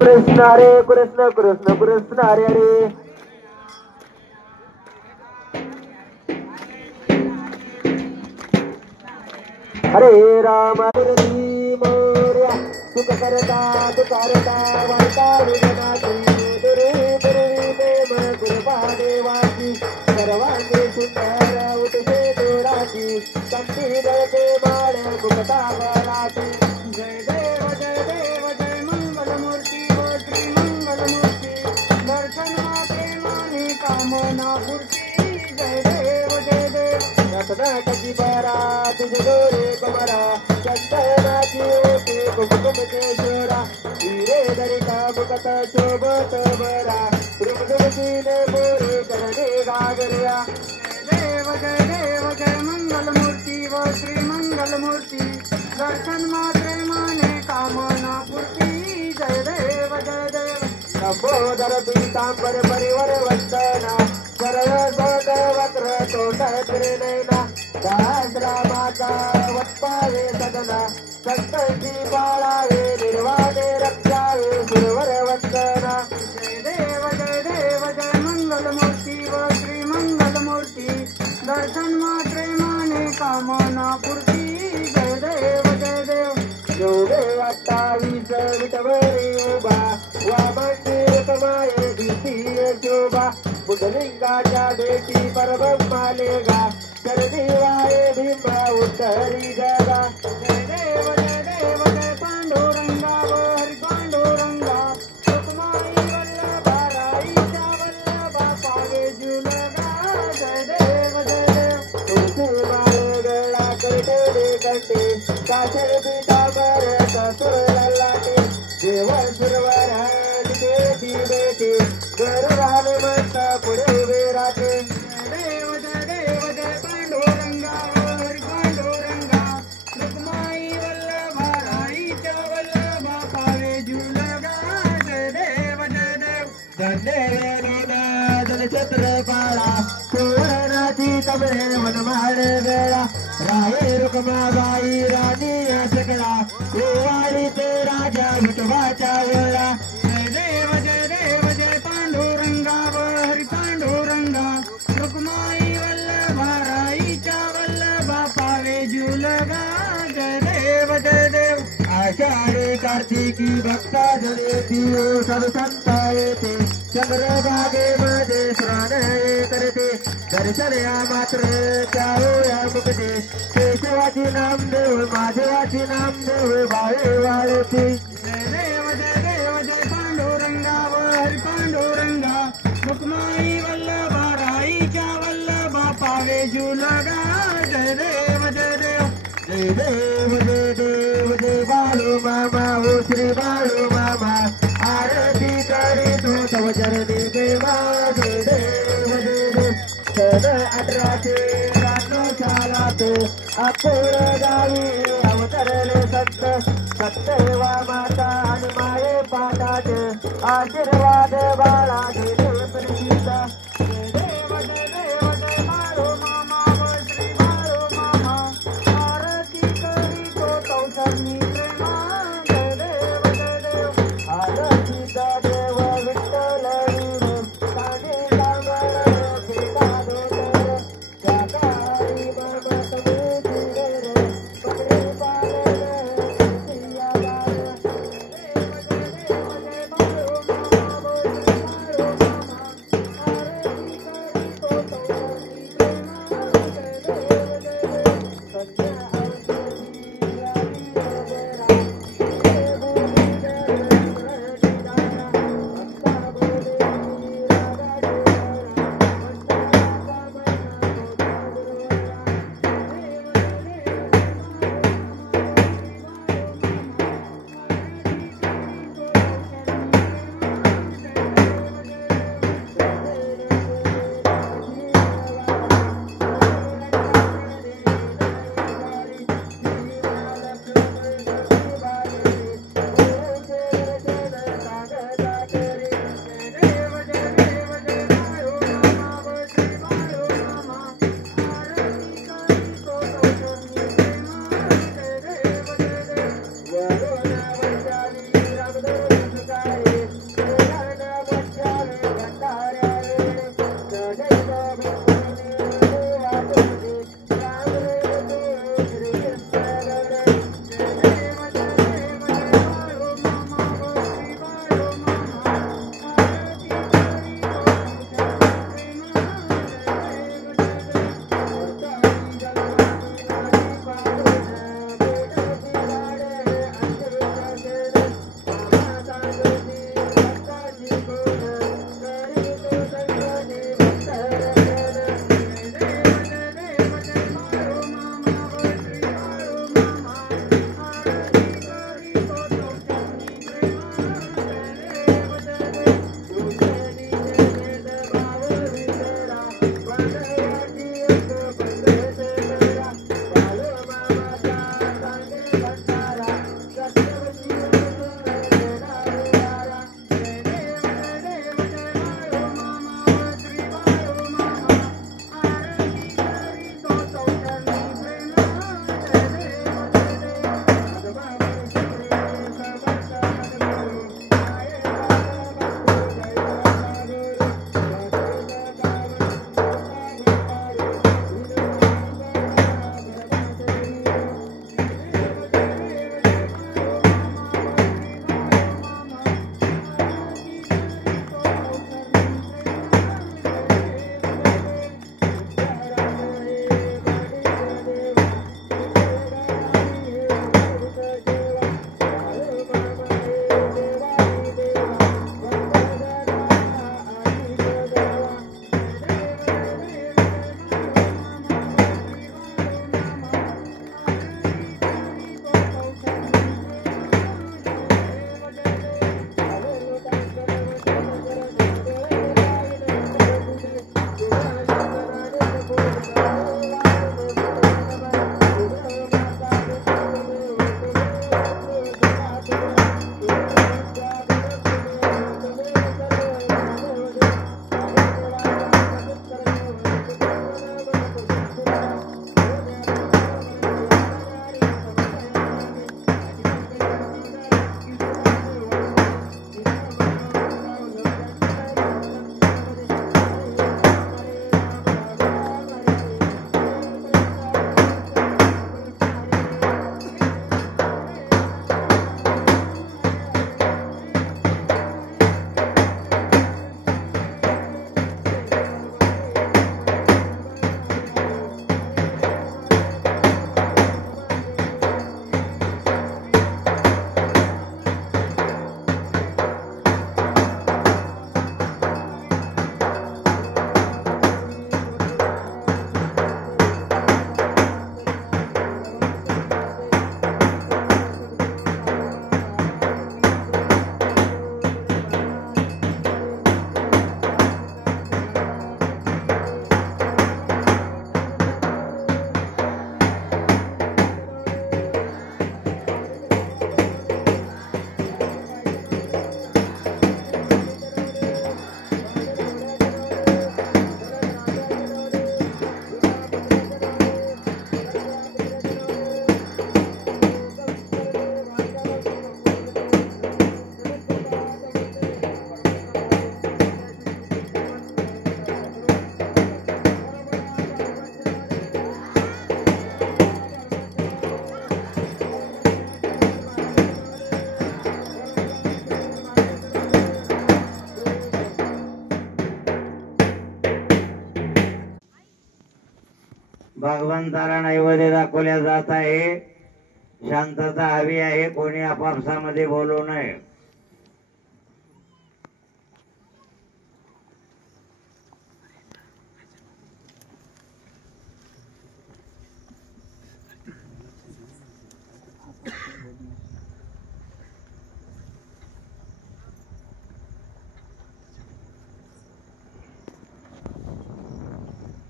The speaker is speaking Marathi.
कृष्ण हरे कृष्ण कृष्ण कृष्ण हरे हरे. हरे राम हरे मोर्या सुख करता तुकारता वाईटा विघ्नाची दुरी दुरी प्रेम कृपा देवाची सर्वांगी सुंदर उठे दोराची कंठी दळते माळ मुक्ता बळाची. जय देव जय देव जय मंगलमूर्ती व श्री मंगलमूर्ती दर्शन प्रेमाने कामना पूर्ती. जय देव जय देव रत्नाची बारा तुझे गोरे कमरा चंदनाची ओटी कुमकुम केशरा हिरे दरिता मुकत शोभत बरा रुमझुमतीन मोरे करणे गागर्या. जय देव जय मंगलमूर्ती व श्री मंगलमूर्ती दर्शन प्रेमाने कामना पूर्ती. जय देव जय देव लंबोदर पीतांबर परिवर वंदना सरळ सोट वक्र तोट त्रिनयना सहस्रामाचा वत्पावे सदना संतची बाळावे निर्वाणे रक्षावे सुरवर वंदना. जय देव जय मंगलमूर्ती व श्री मंगलमूर्ती दर्शन प्रेमाने कामना पूर्ती. जय देव जय देव योगे 28 विठवरी उभा वामंदिर कमाये द्वितीय शोभा बुधलिंगाच्या भेटी परब्रह्मालेगा चरणी वाये भीम उत्तरी जगा. जय देव जय पांडुरंगा व हरी पांडुरंगा सुकुमाई वल्लभा राईच्या वल्लभा पावे जुलगा. जय देव तुळशी माळे गळा करटे कंटे काशर पीठावर ससुर लाटे देव सुरवर हळदी बेटी गरुराने म्हणता पुढे उभे राहते. जय देव जय पांडुरंगा हरी पांडुरंगा रुक्माई वल्लभा राईच्या वल्लभा पावे जुलगा. जय देव धन्य जलछत्रपाळा सुवर्णाची कमरे वनमाळ वेळा राये रुक्माबाई राणी सगळा कुवारी ते राजा विठोबाच्या वेळा. जय देव जय पांडुरंगा व हरी पांडुरंगा रुक्माई वल्लभा राईच्या वल्लभा पावे जुलगा. जय देव आषाढी कार्तिकी भक्ता जलेती साधू संत येते चंद्रभागेमध्ये स्नान करते दर्शन या मात्र त्या मुक्ते केशवाची नामदेव माधवाची नामदेव बाळे वाळते. जय देव जय पांडुरंगा व हरी पांडुरंगा रुक्माई वल्लभा राईच्या वल्लभा पावे जुलगा. जय देव जय देव जय बाळू मामा हो श्री बाळू मामा आरती करीतो तव चरणी देवा. जय देव सन 1800 रानोशालात अकोळ गावी अवतरले संत सत्यवा माता आणि माये पाठात आशीर्वाद बाळा दिले प्रसिद्ध. जय देव जय बाळू मामा व श्री बाळू मामा आरती करीतो तव चरणी प्रेमा. जय देव आरतीचा देव विठ्ठल वीर काने कांबळ भेटा दोतर त्या काळी मामा समुद्री रे पकडे पालन सिया बाळ. जय देव जय बाळू मामा व श्री बाळू भगवंताला नैवेद्य दाखवल्या जात आहे. शांतता हवी आहे, कोणी आपापसामध्ये बोलू नये.